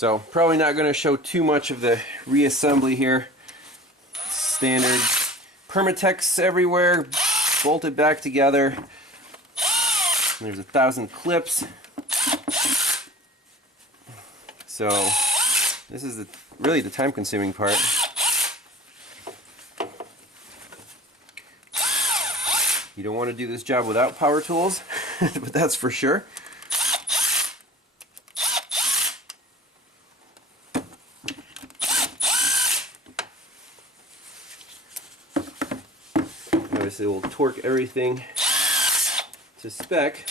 So probably not going to show too much of the reassembly here. Standard Permatex everywhere, bolted back together. There's 1,000 clips. So this is really the time-consuming part. You don't want to do this job without power tools, but that's for sure. Obviously we'll torque everything to spec.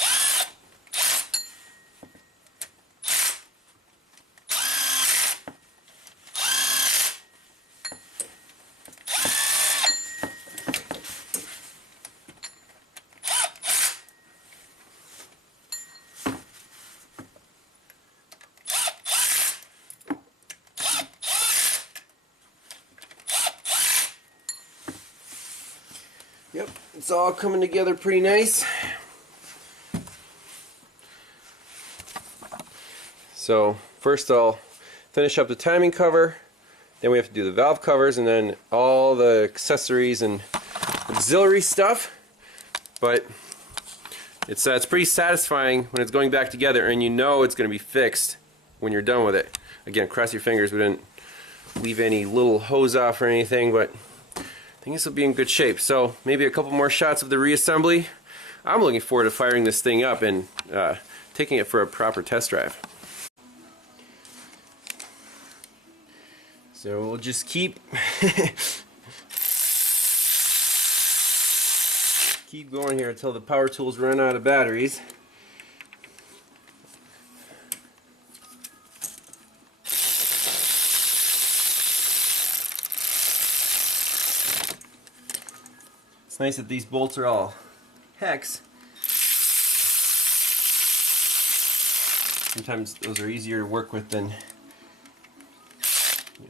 Yep, it's all coming together pretty nice. So first I'll finish up the timing cover, then we have to do the valve covers, and then all the accessories and auxiliary stuff. But it's pretty satisfying when it's going back together and you know it's going to be fixed when you're done with it. Again, cross your fingers we didn't leave any little hose off or anything, but I think this will be in good shape. So maybe a couple more shots of the reassembly. I'm looking forward to firing this thing up and taking it for a proper test drive. So we'll just keep going here until the power tools run out of batteries. It's nice that these bolts are all hex. Sometimes those are easier to work with than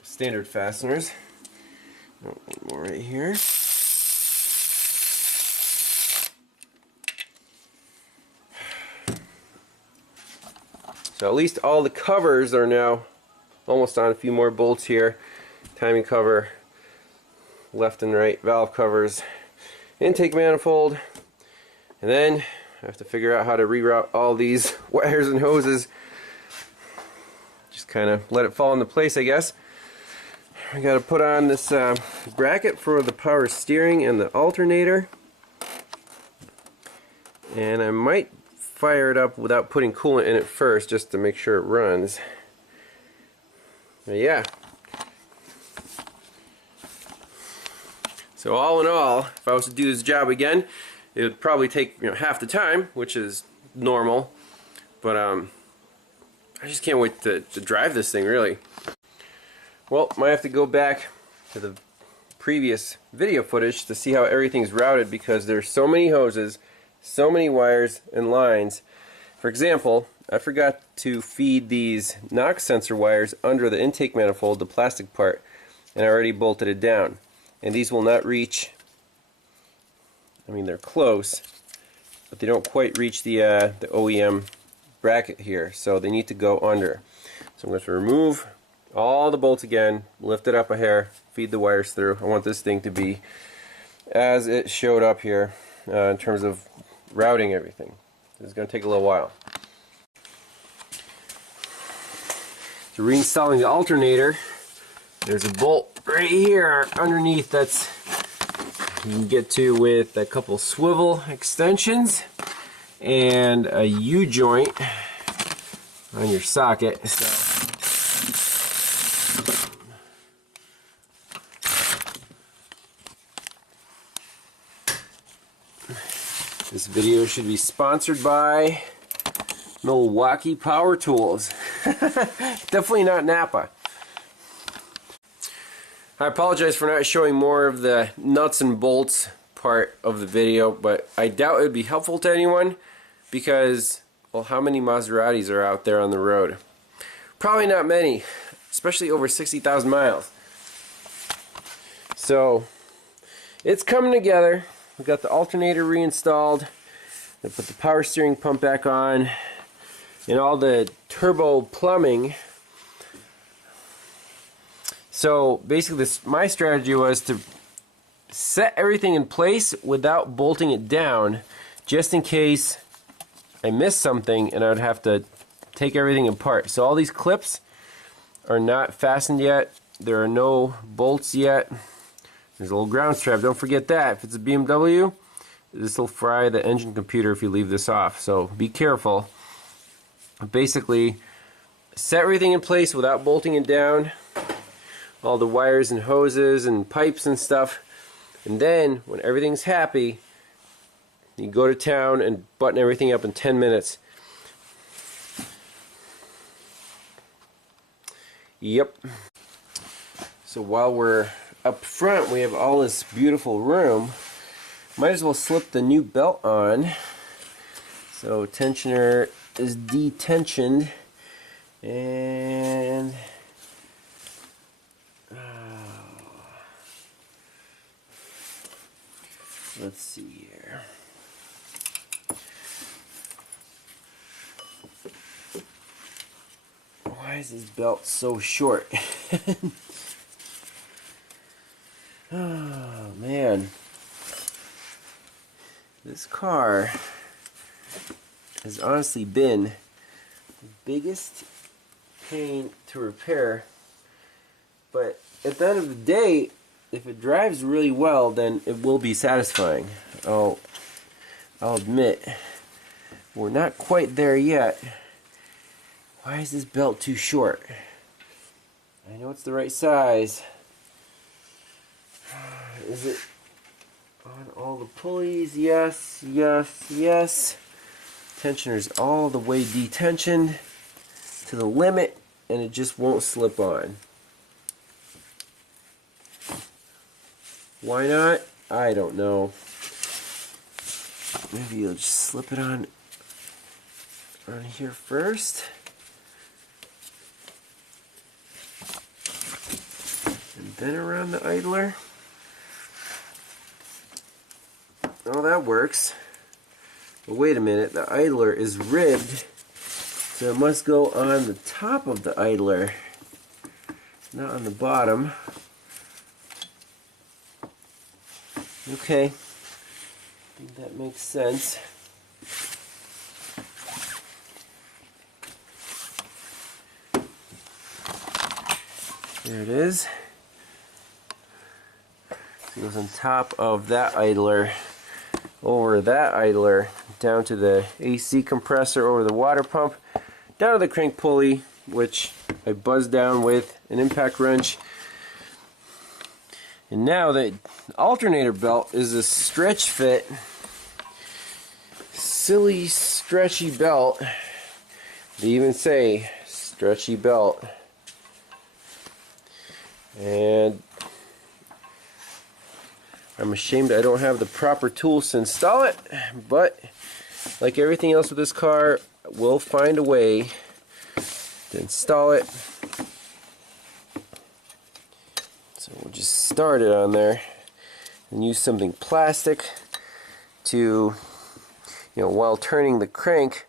standard fasteners. One more right here. So at least all the covers are now almost on. A few more bolts here. Timing cover, left and right valve covers, intake manifold, and then I have to figure out how to reroute all these wires and hoses. Just kind of let it fall into place, I guess. I got to put on this bracket for the power steering and the alternator, and I might fire it up without putting coolant in it first just to make sure it runs. But yeah. So all in all, if I was to do this job again, it would probably take half the time, which is normal. But I just can't wait to drive this thing, really. Well, might have to go back to the previous video footage to see how everything's routed, because there's so many hoses, so many wires and lines. For example, I forgot to feed these knock sensor wires under the intake manifold, the plastic part, and I already bolted it down. And these will not reach, I mean they're close, but they don't quite reach the OEM bracket here, so they need to go under. So I'm going to remove all the bolts again, lift it up a hair, feed the wires through. I want this thing to be as it showed up here in terms of routing everything. It's going to take a little while. So reinstalling the alternator, there's a bolt right here underneath that's you can get to with a couple swivel extensions and a U-joint on your socket. So this video should be sponsored by Milwaukee Power Tools. Definitely not Napa. I apologize for not showing more of the nuts and bolts part of the video, but I doubt it would be helpful to anyone because, well, how many Maseratis are out there on the road? Probably not many, especially over 60,000 miles. So it's coming together. We've got the alternator reinstalled. I put the power steering pump back on, and all the turbo plumbing So basically my strategy was to set everything in place without bolting it down, just in case I missed something and I would have to take everything apart. So all these clips are not fastened yet. There are no bolts yet. There's a little ground strap. Don't forget that. If it's a BMW, this will fry the engine computer if you leave this off. So be careful. Basically, set everything in place without bolting it down. All the wires and hoses and pipes and stuff. And then, when everything's happy, you go to town and button everything up in 10 minutes. Yep. So while we're up front, we have all this beautiful room. Might as well slip the new belt on. So tensioner is detensioned, and let's see here. Why is this belt so short? Oh man, this car has honestly been the biggest pain to repair, but at the end of the day, if it drives really well, then it will be satisfying. I'll admit, we're not quite there yet. Why is this belt too short? I know it's the right size. Is it on all the pulleys? Yes, yes, yes. Tensioner's all the way detensioned to the limit, and it just won't slip on. Why not? I don't know. Maybe you'll just slip it on here first. And then around the idler. Oh, that works. But wait a minute, the idler is ribbed, so it must go on the top of the idler, not on the bottom. Okay, I think that makes sense. There it is. So it goes on top of that idler, over that idler, down to the AC compressor, over the water pump, down to the crank pulley, which I buzzed down with an impact wrench. And now the alternator belt is a stretch fit, silly stretchy belt. They even say stretchy belt. And I'm ashamed I don't have the proper tools to install it, but like everything else with this car, we'll find a way to install it. So we'll just start it on there and use something plastic to, while turning the crank,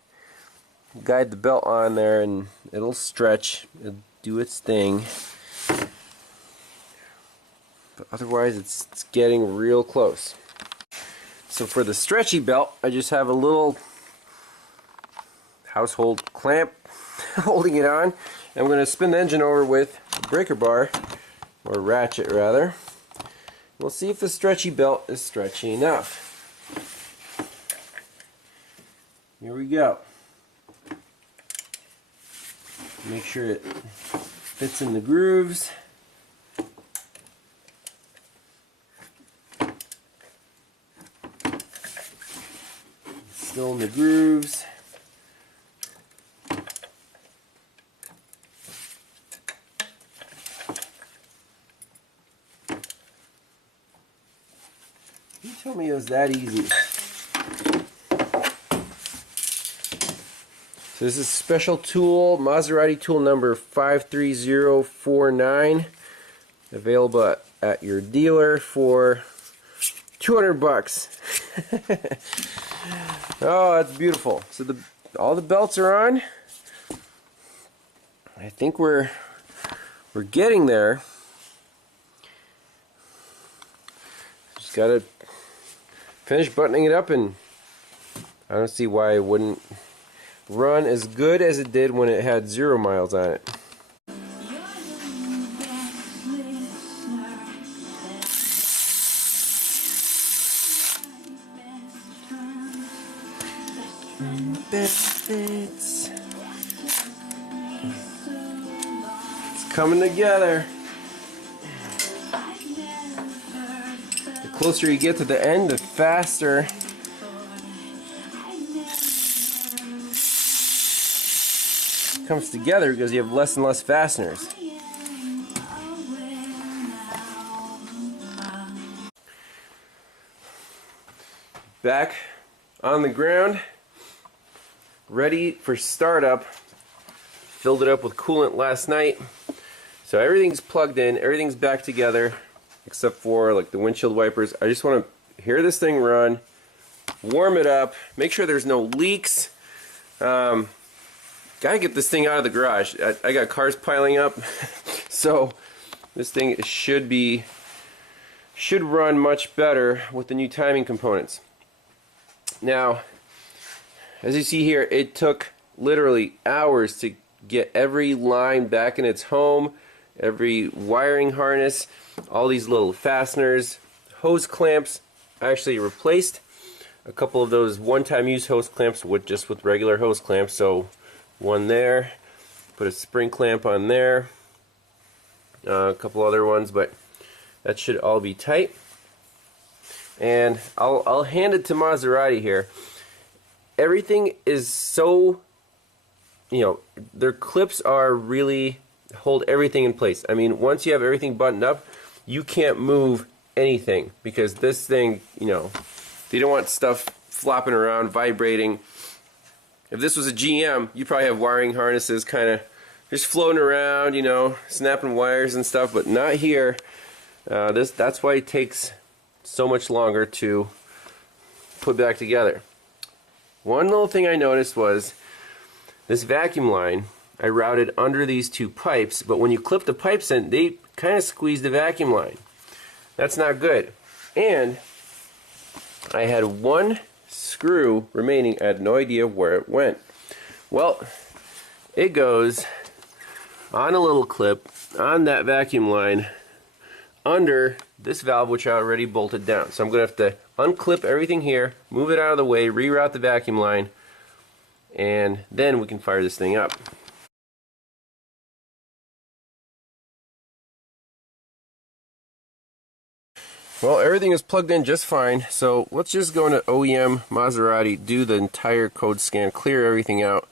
guide the belt on there, and it'll stretch, it'll do its thing. But otherwise it's getting real close. So for the stretchy belt, I just have a little household clamp holding it on. I'm going to spin the engine over with a breaker bar, or ratchet rather. We'll see if the stretchy belt is stretchy enough. Here we go. Make sure it fits in the grooves. Still in the grooves. You told me it was that easy. So this is special tool, Maserati tool number 53049, available at your dealer for 200 bucks. Oh, that's beautiful. So all the belts are on. I think we're getting there. Just gotta finish buttoning it up, and I don't see why it wouldn't run as good as it did when it had 0 miles on it. Benefits. It's coming together. The closer you get to the end, the faster it comes together, because you have less and less fasteners. Back on the ground, ready for startup. Filled it up with coolant last night, so everything's plugged in, everything's back together except for like the windshield wipers. I just want to hear this thing run, warm it up, make sure there's no leaks. Gotta get this thing out of the garage. I got cars piling up, so this thing should run much better with the new timing components. Now, as you see here, it took literally hours to get every line back in its home, every wiring harness, all these little fasteners, hose clamps. I actually replaced a couple of those one-time use hose clamps with regular hose clamps. So one there, put a spring clamp on there, a couple other ones, but that should all be tight. And I'll hand it to Maserati here. Everything is so, their clips are really hold everything in place. I mean, once you have everything buttoned up, you can't move anything, because this thing, they don't want stuff flopping around, vibrating. If this was a GM, you probably have wiring harnesses kind of just floating around, snapping wires and stuff, but not here. That's why it takes so much longer to put back together. One little thing I noticed was this vacuum line I routed under these 2 pipes, but when you clip the pipes in, they kind of squeeze the vacuum line. That's not good. And I had 1 screw remaining. I had no idea where it went. Well, it goes on a little clip on that vacuum line under this valve, which I already bolted down. So I'm going to have to unclip everything here, move it out of the way, reroute the vacuum line, and then we can fire this thing up. Well, everything is plugged in just fine, so let's just go into OEM Maserati, do the entire code scan, clear everything out.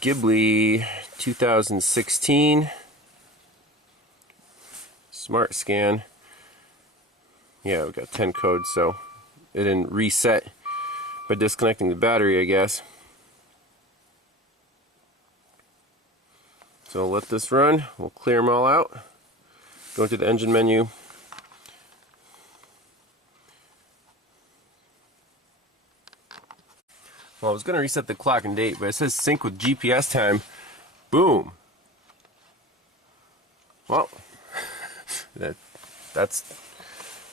Ghibli 2016 Smart Scan. Yeah, we got 10 codes, so it didn't reset by disconnecting the battery, I guess. So let this run. We'll clear them all out. Go into the engine menu. Well, I was going to reset the clock and date, but it says sync with GPS time. Boom. Well, that's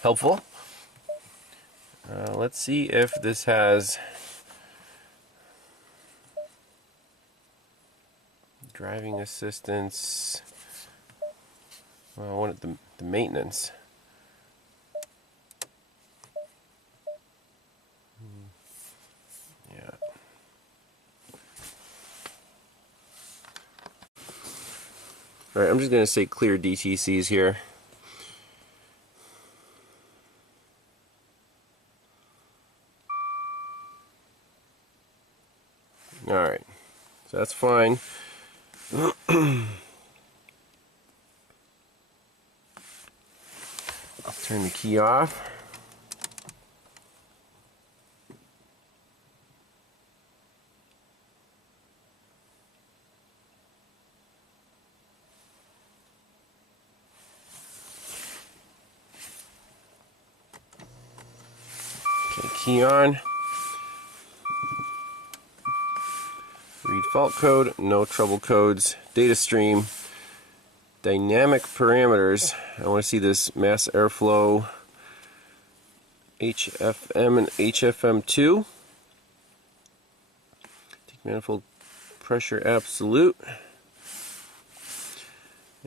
helpful. Let's see if this has driving assistance. Well, I wanted the maintenance. Yeah. Alright, I'm just going to say clear DTCs here. Alright, so that's fine. I'll turn the key off. Okay, key on. Read fault code, no trouble codes, data stream. dynamic parameters. I want to see this mass airflow HFM and HFM2. Take manifold pressure absolute.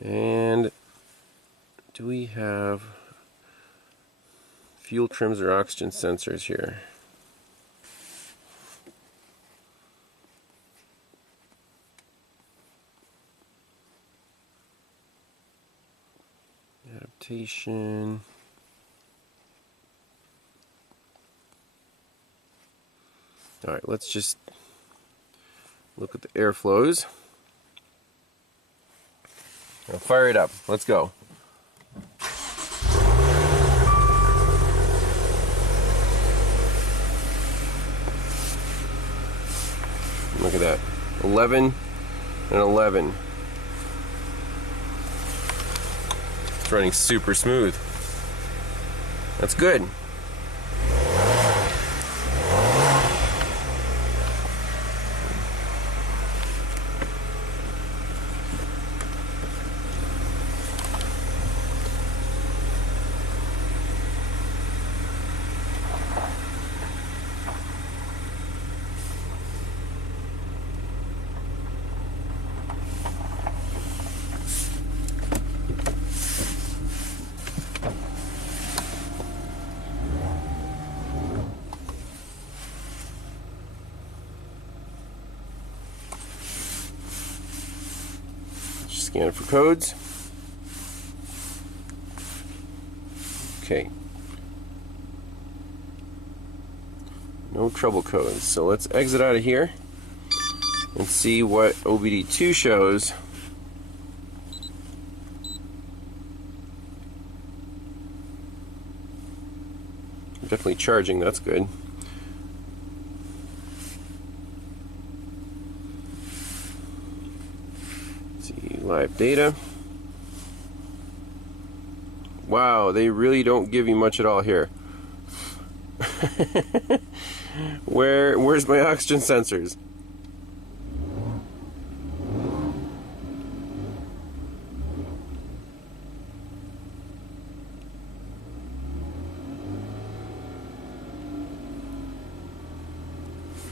And do we have fuel trims or oxygen sensors here? Adaptation. Alright, let's just look at the airflows. I'll fire it up. Let's go. Look at that. 11 and 11. It's running super smooth. That's good. Scan for codes. Okay. No trouble codes. So let's exit out of here and see what OBD2 shows. Definitely charging, that's good. Live data. Wow, they really don't give you much at all here. Where's my oxygen sensors?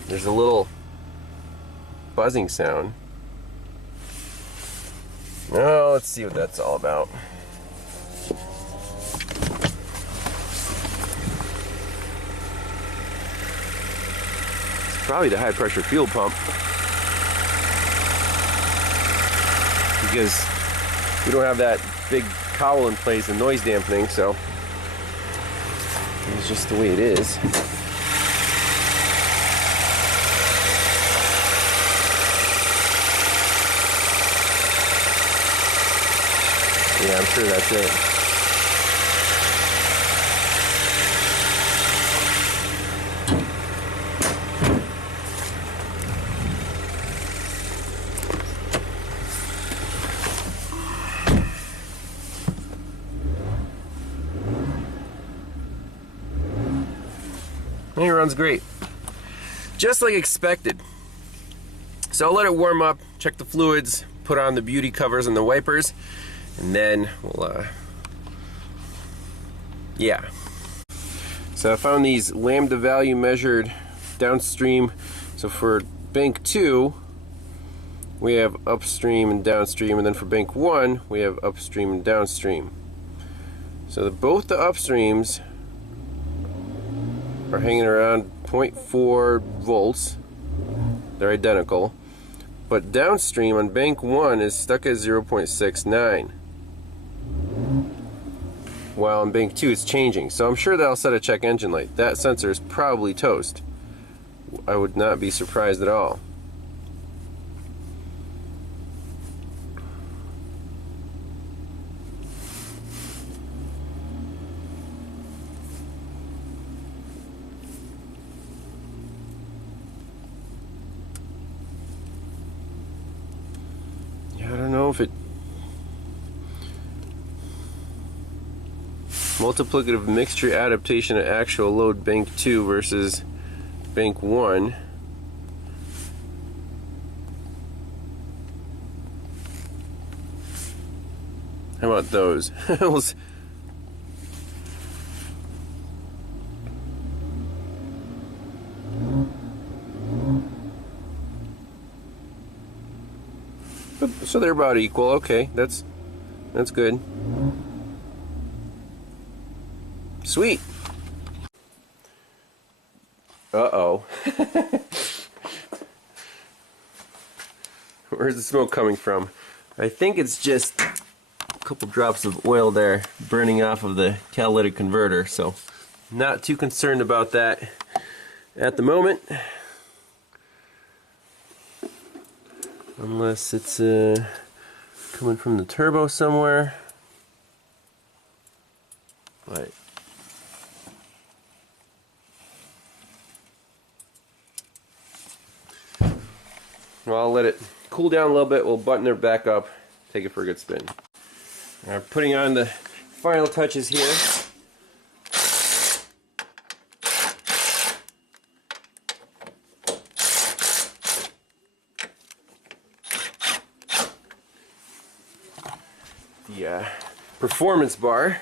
There's a little buzzing sound. Oh, let's see what that's all about. It's probably the high pressure fuel pump, because we don't have that big cowl in place and noise dampening, so it's just the way it is. Yeah, I'm sure that's it. And it runs great. Just like expected. So I'll let it warm up, check the fluids, put on the beauty covers and the wipers, and then we'll, yeah. So I found these lambda value measured downstream. So for bank 2, we have upstream and downstream, and then for bank 1, we have upstream and downstream. So both the upstreams are hanging around 0.4 volts. They're identical. But downstream on bank 1 is stuck at 0.69. While on bank 2 it's changing. So I'm sure that'll set a check engine light. That sensor is probably toast. I would not be surprised at all. I don't know if it multiplicative mixture adaptation at actual load bank 2 versus bank 1. How about those? So they're about equal. Okay, that's good. Sweet. Uh-oh. Where's the smoke coming from? I think it's just a couple drops of oil there burning off of the catalytic converter, so not too concerned about that at the moment. Unless it's coming from the turbo somewhere. But well, I'll let it cool down a little bit. We'll button it back up, take it for a good spin. Putting on the final touches here. The performance bar.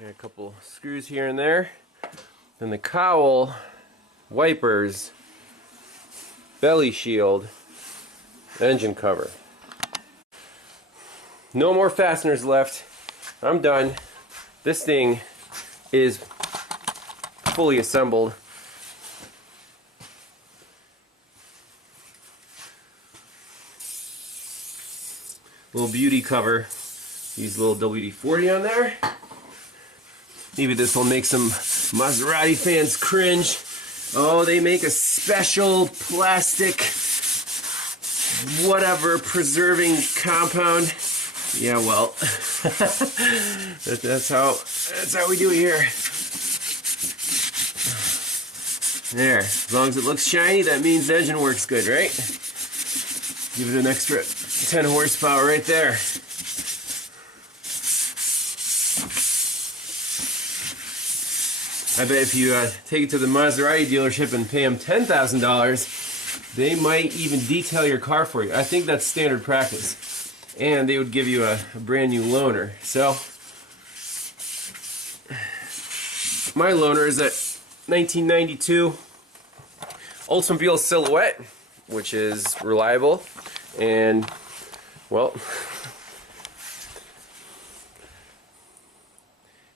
Got a couple screws here and there. Then the cowl, wipers, belly shield, engine cover. No more fasteners left. I'm done. This thing is fully assembled. Little beauty cover. Use a little WD-40 on there. Maybe this will make some Maserati fans cringe. Oh, they make a special plastic whatever preserving compound. Yeah, well, that's how we do it here. There, as long as it looks shiny, that means the engine works good, right? Give it an extra 10 horsepower right there. I bet if you take it to the Maserati dealership and pay them $10,000, they might even detail your car for you. I think that's standard practice. And they would give you a brand new loaner. So, my loaner is a 1992 Oldsmobile Silhouette, which is reliable. And, well,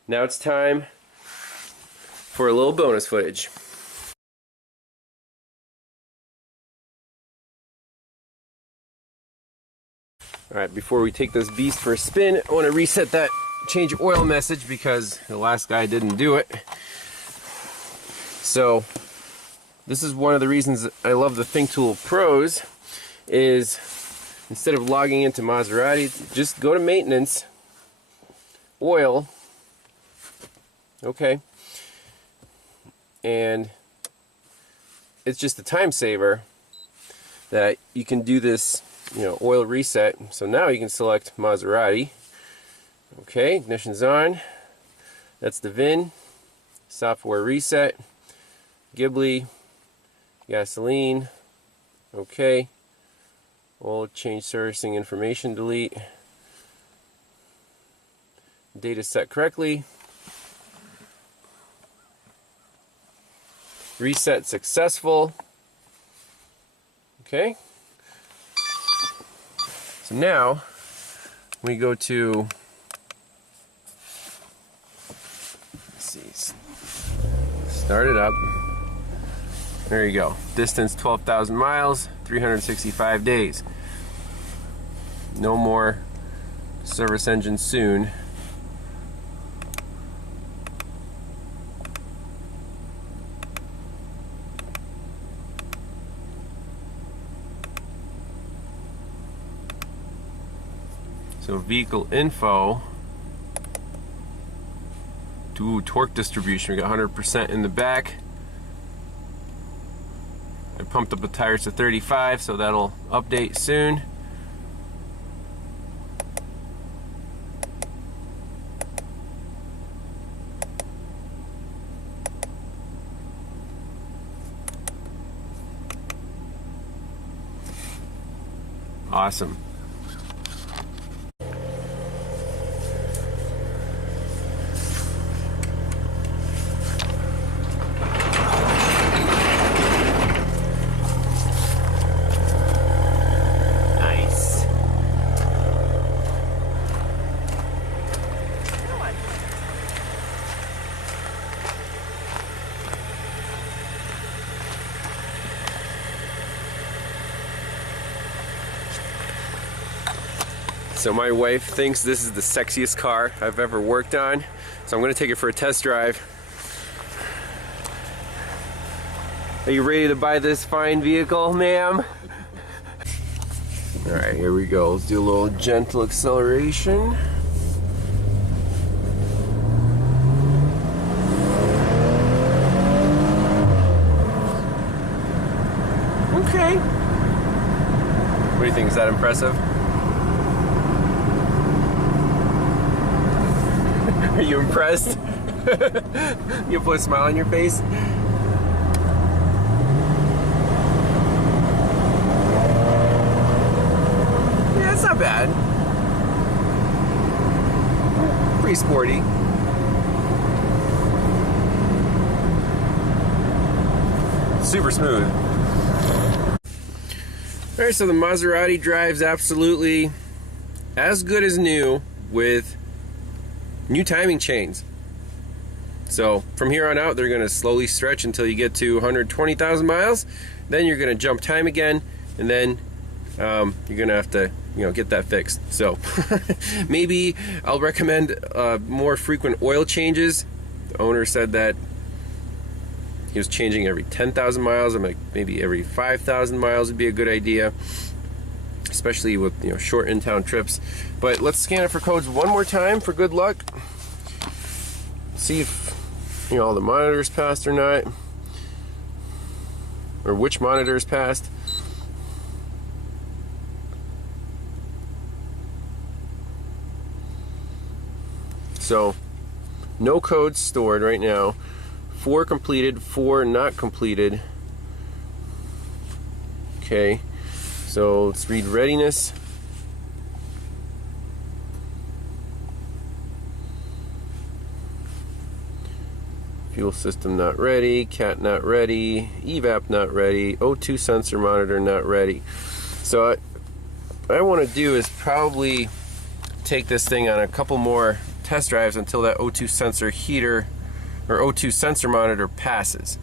now it's time for a little bonus footage. Alright, before we take this beast for a spin, I want to reset that change oil message because the last guy didn't do it. So, this is one of the reasons I love the THINKTOOL Pros, is instead of logging into Maserati, just go to maintenance, oil, okay, and it's just a time saver that you can do this, you know, oil reset. So now you can select Maserati. Okay, ignition's on. That's the VIN. Software reset. Ghibli. Gasoline. Okay. Oil change servicing information delete. Data set correctly. Reset successful. Okay. So now we go to, let's see, start it up. There you go. Distance 12,000 miles, 365 days. No more service engine soon. So vehicle info, to torque distribution, we got 100% in the back. I pumped up the tires to 35, so that'll update soon. Awesome. So my wife thinks this is the sexiest car I've ever worked on, so I'm going to take it for a test drive. Are you ready to buy this fine vehicle, ma'am? Alright, here we go. Let's do a little gentle acceleration. Okay. What do you think? Is that impressive? Are you impressed? You put a smile on your face? Yeah, it's not bad. Pretty sporty. Super smooth. Alright, so the Maserati drives absolutely as good as new with new timing chains. So from here on out, they're going to slowly stretch until you get to 120,000 miles. Then you're going to jump time again, and then you're going to have to, get that fixed. So maybe I'll recommend more frequent oil changes. The owner said that he was changing every 10,000 miles. I'm like, maybe every 5,000 miles would be a good idea, especially with short in-town trips. But let's scan it for codes one more time for good luck. See if all the monitors passed or not, or which monitors passed. So no codes stored right now. 4 completed, 4 not completed. Okay, so let's read readiness. Fuel system not ready, cat not ready, evap not ready, O2 sensor monitor not ready. So what I want to do is probably take this thing on a couple more test drives until that O2 sensor heater or O2 sensor monitor passes,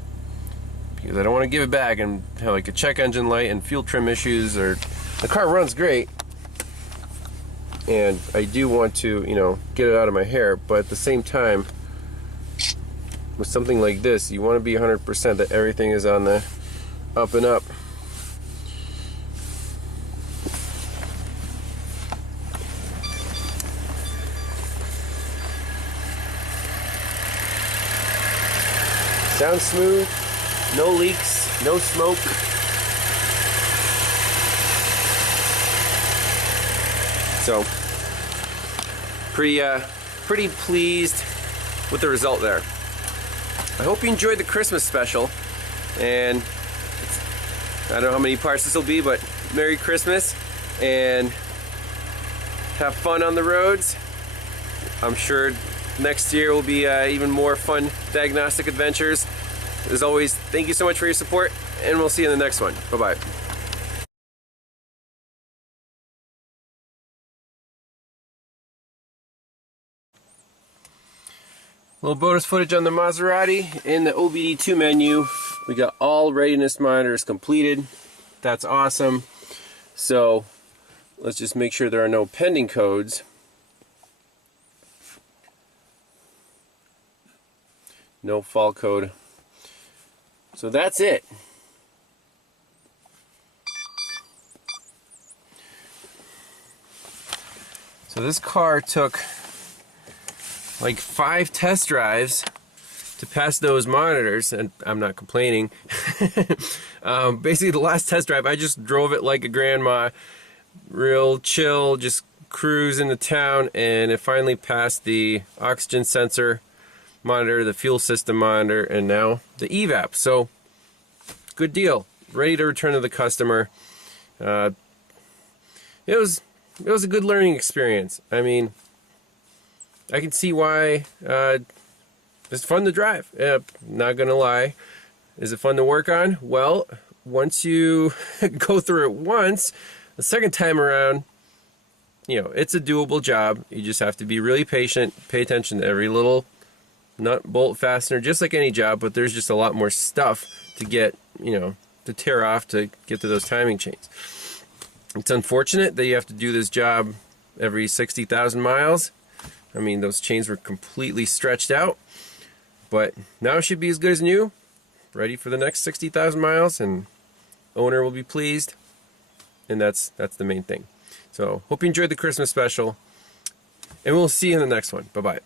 because I don't want to give it back and have like a check engine light and fuel trim issues. Or the car runs great, and I do want to get it out of my hair, but at the same time, with something like this, you want to be 100% that everything is on the up and up. Sounds smooth, no leaks, no smoke. So, pretty pleased with the result there. I hope you enjoyed the Christmas special, and I don't know how many parts this will be, but Merry Christmas, and have fun on the roads. I'm sure next year will be even more fun diagnostic adventures. As always, thank you so much for your support, and we'll see you in the next one. Bye-bye. Little bonus footage on the Maserati. In the OBD2 menu, we got all readiness monitors completed. That's awesome. So let's just make sure there are no pending codes. No fault code. So that's it. So this car took like 5 test drives to pass those monitors, and I'm not complaining. Basically the last test drive, I just drove it like a grandma, real chill, just cruise into town, and it finally passed the oxygen sensor monitor, the fuel system monitor, and now the evap. So good deal, ready to return to the customer. it was a good learning experience. I mean, I can see why it's fun to drive. Not gonna lie. Is it fun to work on? Well, once you go through it once, the second time around, you know, it's a doable job. You just have to be really patient, pay attention to every little nut, bolt, fastener, just like any job, but there's just a lot more stuff to get, you know, to tear off to get to those timing chains. It's unfortunate that you have to do this job every 60,000 miles. I mean, those chains were completely stretched out, but now it should be as good as new, ready for the next 60,000 miles, and owner will be pleased, and that's the main thing. So, hope you enjoyed the Christmas special, and we'll see you in the next one. Bye-bye.